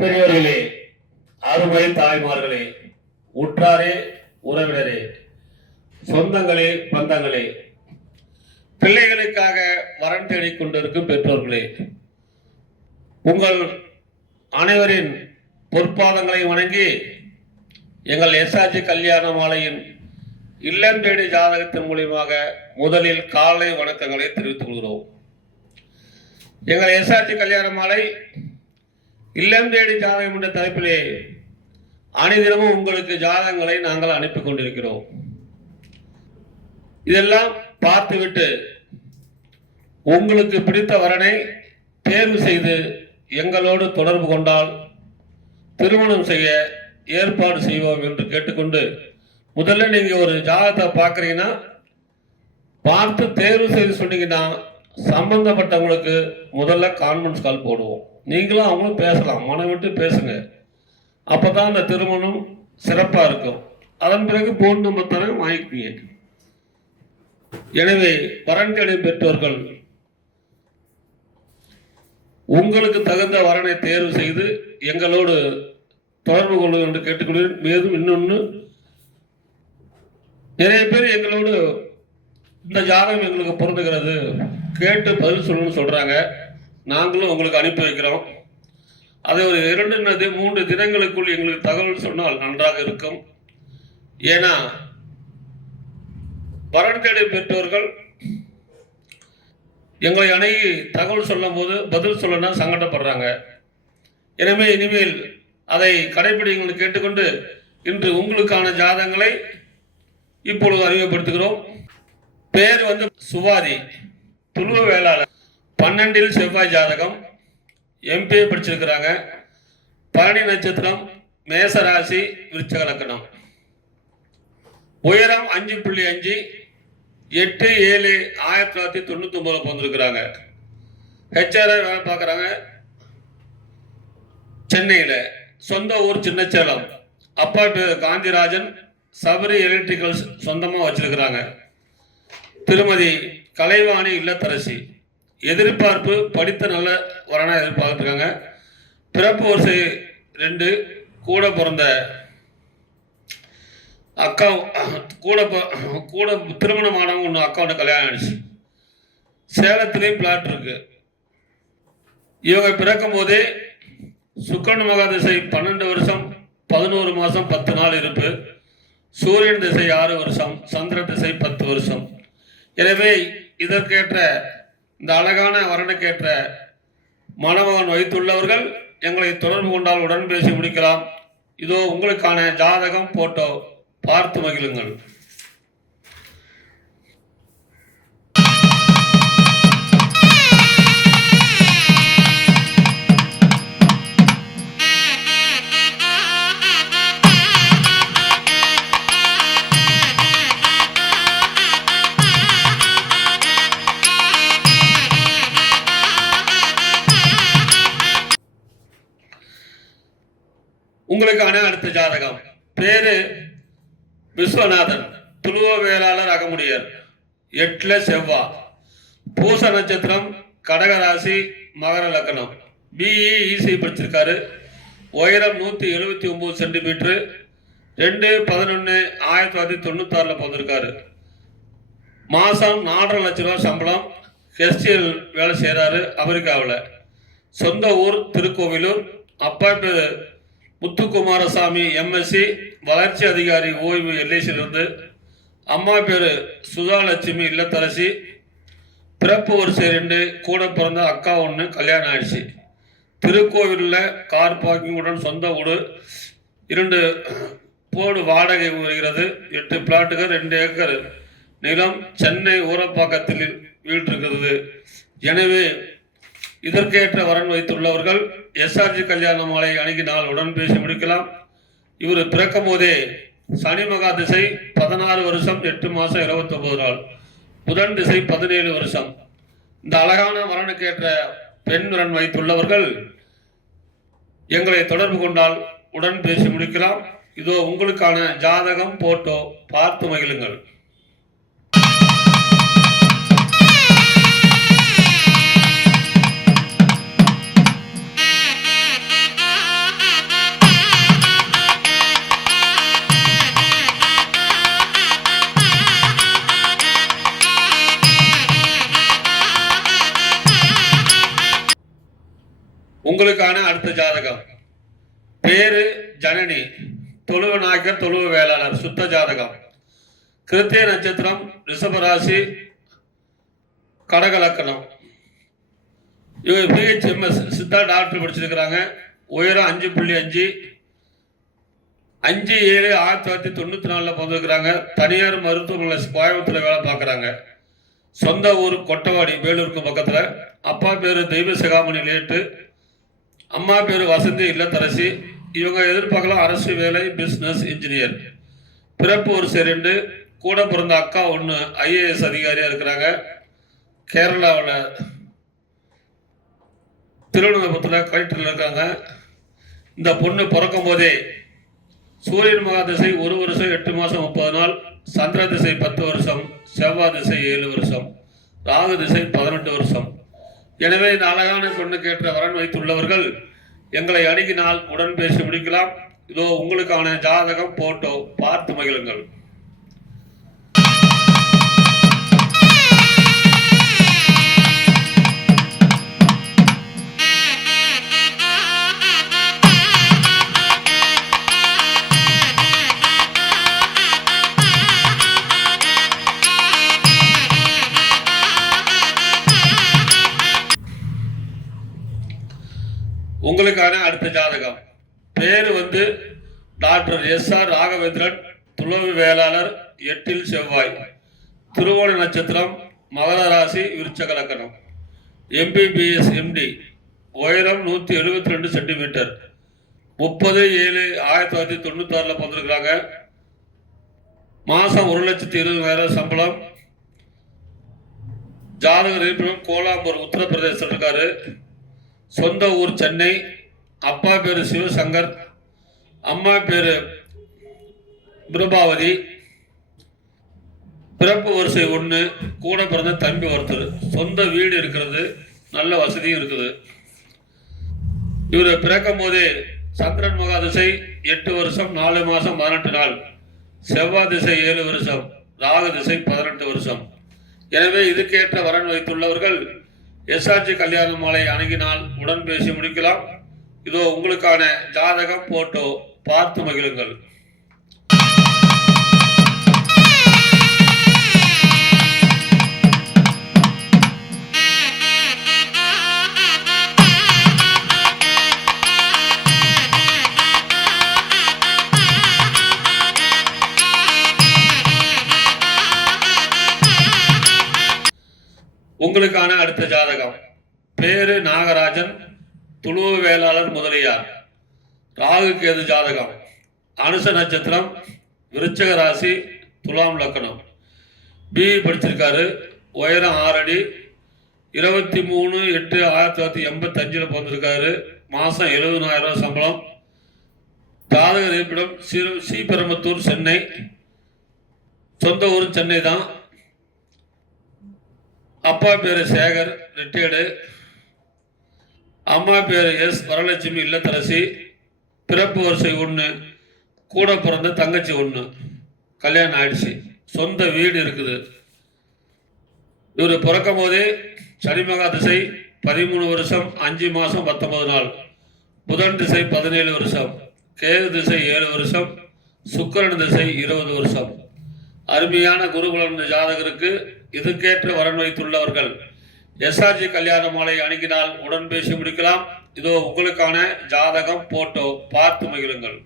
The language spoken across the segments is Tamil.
பெரியவர்களே, அருமை தாய்மார்களே, உற்றாரே, உறவினரே, சொந்தங்களே, பந்தங்களே, பிள்ளைகளுக்காக வரன் தேடிக் கொண்டிருக்கும் பெற்றோர்களே, உங்கள் அனைவரின் பொற்பாதங்களை வணங்கி எங்கள் எஸ்ஆர்ஜி கல்யாண மாலையின் இல்லம் தேடி ஜாதகத்தின் மூலியமாக முதலில் காலை வணக்கங்களை தெரிவித்துக் கொள்கிறோம். எங்கள் எஸ்ஆர்ஜி கல்யாண மாலை இல்லம் தேடி ஜாதகம் என்ற தலைப்பிலே அனைதினமும் உங்களுக்கு ஜாதகங்களை நாங்கள் அனுப்பி கொண்டிருக்கிறோம். இதெல்லாம் பார்த்துவிட்டு உங்களுக்கு பிடித்த வரனை தேர்வு செய்து எங்களோடு தொடர்பு கொண்டால் திருமணம் செய்ய ஏற்பாடு செய்வோம் என்று கேட்டுக்கொண்டு, முதல்ல நீங்க ஒரு ஜாதகத்தை பார்க்குறீங்கன்னா பார்த்து தேர்வு செய்து சொன்னீங்கன்னா சம்பந்தப்பட்டவங்களுக்கு முதல்ல கான்ஃபரன்ஸ் கால் போடுவோம். நீங்களும் அவங்களும் பேசலாம், மனம் விட்டு பேசுங்க. அப்பதான் அந்த திருமணம் சிறப்பாக இருக்கும். அதன் பிறகு போன் நம்பர் தானே வாங்கிக்குவீங்க. எனவே வரன் தேடும் பெற்றோர்கள் உங்களுக்கு தகுந்த வரனை தேர்வு செய்து எங்களோடு தொடர்பு கொள்ளும் என்று கேட்டுக்கொள்கிறேன். மேலும் இன்னொன்று, நிறைய பேர் எங்களோடு இந்த ஜாதகம் எங்களுக்கு பொருந்துகிறது கேட்டு பதில் சொல்லணும்னு சொல்றாங்க. நாங்களும் உங்களுக்கு அனுப்பி வைக்கிறோம். அதை ஒரு 2-3 தினங்களுக்குள் எங்களுக்கு தகவல் சொன்னால் நன்றாக இருக்கும். ஏன்னா வரன் தேடும் பெற்றோர்கள் எங்களை அணுகி தகவல் சொல்லும் போது பதில் சொல்லனா சங்கடப்படுறாங்க. எனவே இனிமேல் அதை கடைபிடிங்கள் கேட்டுக்கொண்டு இன்று உங்களுக்கான ஜாதகங்களை இப்பொழுது அறிமுகப்படுத்துகிறோம். பேர் சுவாதி, துளுவ வேளாளர், 12 செவ்வாய் ஜாதகம், எம்பிஏ படிச்சிருக்கிறாங்க. பரணி நட்சத்திரம், மேசராசி, விருச்சக லக்னம். உயரம் 5.5, 8/7/1999 பிறந்திருக்கிறாங்க. ஹெச்ஆர் வேலை பார்க்குறாங்க சென்னையில். சொந்த ஊர் சின்னச்சேலம். அப்பா பேர் காந்திராஜன். சபரி எலக்ட்ரிக்கல்ஸ் சொந்தமாக வச்சிருக்கிறாங்க. திருமதி கலைவாணி இல்லத்தரசி. எதிர்பார்ப்பு படித்த நல்ல வரனா எதிர்பார்த்துருக்காங்க. பிறப்பு வரிசை 2, கூட பிறந்த அக்கா கூட திருமணமானவங்க ஒன்று அக்கா ஒன்று கல்யாணம் ஆயிடுச்சு. சேலத்திலேயும் பிளாட் இருக்கு. இவங்க பிறக்கும் போதே சுக்கரன் மகாதிசை 12 வருஷம் 11 மாதம் 10 நாள் இருப்பு. சூரியன் திசை 6 வருஷம், சந்திர திசை 10 வருஷம். எனவே இதற்கேற்ற இந்த அழகான வரனுக்கேற்ற மணமகன் வைத்துள்ளவர்கள் எங்களை தொடர்பு கொண்டால் உடன் பேசி முடிக்கலாம். இதோ உங்களுக்கான ஜாதகம் போட்டோ பார்த்து மகிழுங்கள். உங்களுக்கான அடுத்த ஜாதகம். பேரு விஸ்வநாதன், துளுவ வேளாளர், அகமுடியர், 8 செவ்வாய், பூச நட்சத்திரம், கடகராசி, மகர லக்னம். பிஇ இசி படிச்சிருக்காரு. உயரம் 179 சென்டிமீட்டர், 2/11/1996 பிறந்திருக்காரு. மாசம் 4.5 லட்சம் ரூபாய் சம்பளம். ஹெச்எல் வேலை செய்கிறாரு அமெரிக்காவில். சொந்த ஊர் திருக்கோவிலூர். அப்பா பேர் முத்துக்குமாரசாமி, எம்எஸ்சி, வளர்ச்சி அதிகாரி, ஓய்வு, எல்ஐசியிலிருந்து. அம்மா பேர் சுதாலட்சுமி இல்லத்தரசி. பிறப்பு வரிசை 2, கூட பிறந்த அக்கா ஒன்று கல்யாணம் ஆயிடுச்சு. திருக்கோவிலில் கார் பார்க்கிங்குடன் சொந்த வீடு, 2 போர்டு வாடகை வருகிறது. 8 பிளாட்டுகள், 2 ஏக்கர் நிலம். சென்னை ஊரப்பாக்கத்தில் வீடு இருக்கிறது. எனவே இதற்கேற்ற வரன் வைத்துள்ளவர்கள் எஸ்ஆர்ஜி கல்யாண மாலை அணுகினால் உடன் பேசி முடிக்கலாம். இவர் பிறக்கும் போதே சனி மகா திசை 16 வருஷம் 8 மாதம் 29 நாள், புதன் திசை 17 வருஷம். இந்த அழகான வரனுக்கேற்ற பெண் வரன் வைத்துள்ளவர்கள் எங்களை தொடர்பு கொண்டால் உடன் பேசி முடிக்கலாம். இதோ உங்களுக்கான ஜாதகம் போட்டோ பார்த்து மகிழுங்கள். உங்களுக்கான அடுத்த ஜாதகம். பேரு ஜனனி, தொழுவ நாயக்கர், தொழுவ வேளாளர், சுத்த ஜாதகம். கிருத்திய நட்சத்திரம், ரிஷபராசி, கடகலக்கணம். இவர் பிஹெச்எம்எஸ் சித்தா டாக்டர் படிச்சிருக்கிறாங்க. உயரம் 5.5, 5/7/1994 பிறந்திருக்கிறாங்க. தனியார் மருத்துவமனை கோயம்புத்தூர்ல வேலை பார்க்குறாங்க. சொந்த ஊர் கொட்டவாடி, வேலூருக்கு பக்கத்தில். அப்பா பேர் தெய்வ சிகாமணி லேட்டு, அம்மா பேர் வசந்தி இல்லத்தரசி. இவங்க எதிர்பார்க்கலாம் அரசு வேலை, பிஸ்னஸ், இன்ஜினியர். பிறப்பு ஒரு 2, கூட பிறந்த அக்கா 1 ஐஏஎஸ் அதிகாரியாக இருக்கிறாங்க. கேரளாவில் திருவனந்தபுரத்தில் கலெக்டரில் இருக்காங்க. இந்த பொண்ணு பிறக்கும் போதே சூரியன் மகா திசை 1 வருஷம் 8 மாதம் 30 நாள், சந்திர திசை 10 வருஷம், செவ்வாய் திசை 7 வருஷம், ராகு திசை 18 வருஷம். எனவே இந்த அழகான பெண்ணுக்கு ஏற்ற வரன் வைத்துள்ளவர்கள் எங்களை அணுகினால் உடன் பேசி முடிக்கலாம். இதோ உங்களுக்கான ஜாதகம், போட்டோ பார்த்து மகிழுங்கள். உங்களுக்கான அடுத்த ஜாதகம். பேரு டாக்டர் எஸ்.ஆர். ராகவேந்திரன், துளவு வேளாளர், 8 செவ்வாய், திருவோண நட்சத்திரம், மகர ராசி, விருச்சக லக்கணம். MBBS MD, உயரம் 172 சென்டிமீட்டர், 30/7/1996 பிறந்திருக்கிறாங்க. மாசம் 1,20,000 சம்பளம். ஜாதகர் இருப்பிடம் கோலாம்பூர், உத்தரப்பிரதேசத்தில் இருக்காரு. சொந்த ஊர் சென்னை. அப்பா பேரு சிவசங்கர், அம்மா பேரு பிரபாவதி. பிறப்பு வரிசை 1, கூட பிறந்த தம்பி ஒருத்தர். சொந்த வீடு இருக்கிறது, நல்ல வசதியும் இருக்குது. இவர் பிறக்கும் போதே சந்திரன் மகா திசை 8 வருஷம் 4 மாதம் 18 நாள், செவ்வாய் திசை 7 வருஷம், ராகு திசை 18 வருஷம். எனவே இதுக்கேற்ற வரன் வைத்துள்ளவர்கள் எஸ்ஆர்ஜி கல்யாண மாலை அணுகினால் உடன் பேசி முடிக்கலாம். இதோ உங்களுக்கான ஜாதகம், போட்டோ பார்த்து மகிழுங்கள். உங்களுக்கான அடுத்த ஜாதகம். பேரு நாகராஜன், துளுவ வேளாளர், முதலியார், ராகு கேது ஜாதகம். அனுச நட்சத்திரம், விருச்சக ராசி, துலாம் லக்கணம். பிஇ படிச்சிருக்காரு. உயரம் 6 அடி, 23/8/1985 பிறந்திருக்காரு. மாசம் 70,000 சம்பளம். ஜாதகர் இருப்பிடம் ஸ்ரீபெரும்புத்தூர், சென்னை. சொந்த ஊர் சென்னை தான். அப்பா பேரு சேகர், ரிட்டையர்டு. அம்மா பேரு எஸ். வரலட்சுமி இல்லத்தரசி. பிறப்பு வரிசை 1, கூட பிறந்த தங்கச்சி 1, கல்யாணம் ஆயிடுச்சு. சொந்த வீடு இருக்குது. இவர் பிறக்கும் போதே சனிமகா திசை 13 வருஷம் 5 மாதம் 19 நாள், புதன் திசை 17 வருஷம், கேது திசை 7 வருஷம், சுக்கிரன் திசை 20 வருஷம். அருமையான குருகுலம் ஜாதகருக்கு இதுக்கேற்ற வரன் வைத்துள்ளவர்கள் எஸ்ஆர்ஜி கல்யாண மாலை அணுகினால் உடன் பேசி முடிக்கலாம். இதோ உங்களுக்கான ஜாதகம், போட்டோ பார்த்து மகிழுங்கள்.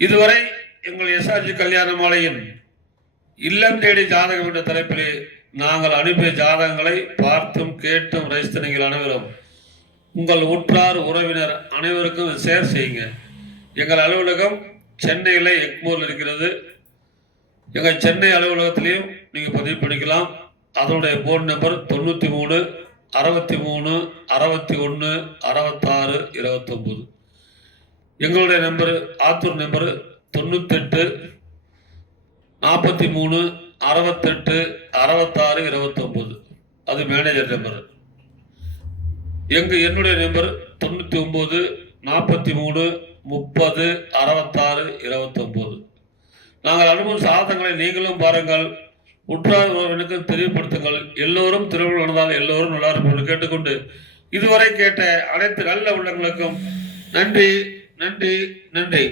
இதுவரை எங்கள் எஸ்ஆர்ஜி கல்யாண மாலையின் இல்லம் தேடி ஜாதகம் என்ற தலைப்பிலே நாங்கள் அனுப்பிய ஜாதகங்களை பார்த்தும் கேட்டும் ரசித்த நீங்கள் அனைவரும் உங்கள் உற்றார் உறவினர் அனைவருக்கும் ஷேர் செய்யுங்க. எங்கள் அலுவலகம் சென்னையில் எக்மோரில் இருக்கிறது. எங்கள் சென்னை அலுவலகத்திலையும் நீங்கள் பதிவு பண்ணிக்கலாம். அதனுடைய போன் நம்பர் 93 63 61 66 29. எங்களுடைய நம்பர் ஆத்தூர் நம்பர் 98 43 68 66 29. அது மேனேஜர் நம்பர். என்னுடைய நம்பர் 99 43 30 66 29. நாங்கள் அனுப்பும் சாதனங்களை நீங்களும் பாருங்கள், உற்றார் உறவினருக்கு தெரியப்படுத்துங்கள். எல்லோரும் திருமணம் நடந்தால் எல்லோரும் நல்லா இருப்போம் கேட்டுக்கொண்டு இதுவரை கேட்ட அனைத்து நல்ல உள்ளங்களுக்கும் நன்றி நன்றி நன்றி.